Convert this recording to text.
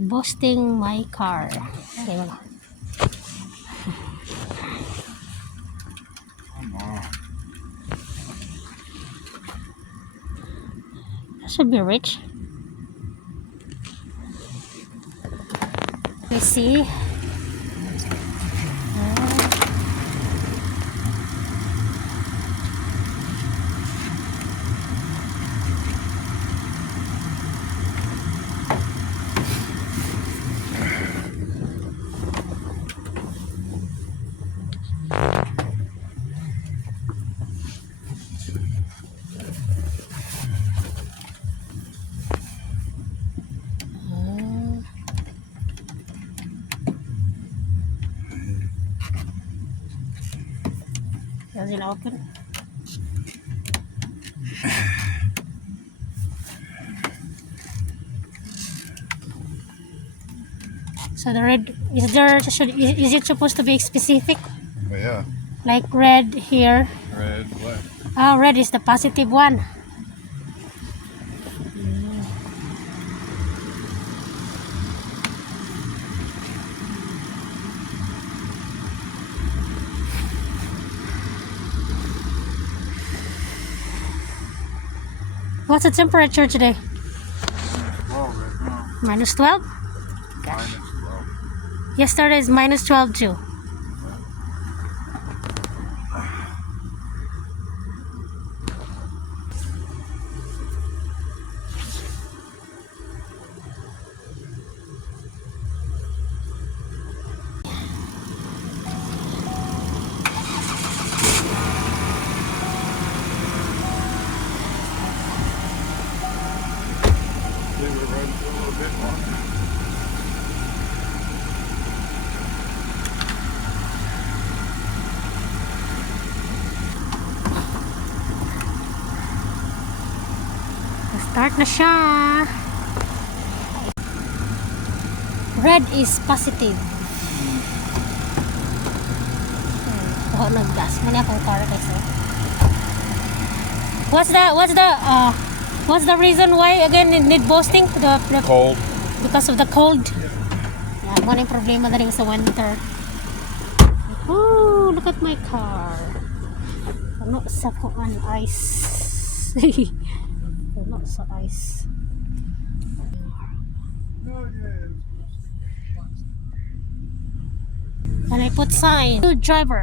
Boosting my car. Okay, wala. That should be rich. Let's see. Does it open? So the red is there. Is it supposed to be specific? Yeah. Like red here. Red, black. Oh, red is the positive one. What's the temperature today? 12 right now. Minus 12? Minus 12. Yesterday is minus 12 too. Leave it running for a little bit longer. Start na siya. Red is positive. Oh, nag-gas mo na akong car kasi. What's the reason why again it need boosting? The Cold. because of the cold. Yeah, mo na yung problema na rin sa winter. Oh, look at my car. Ano sa kuan ice. Ano sa ice. And I put sign. Good driver.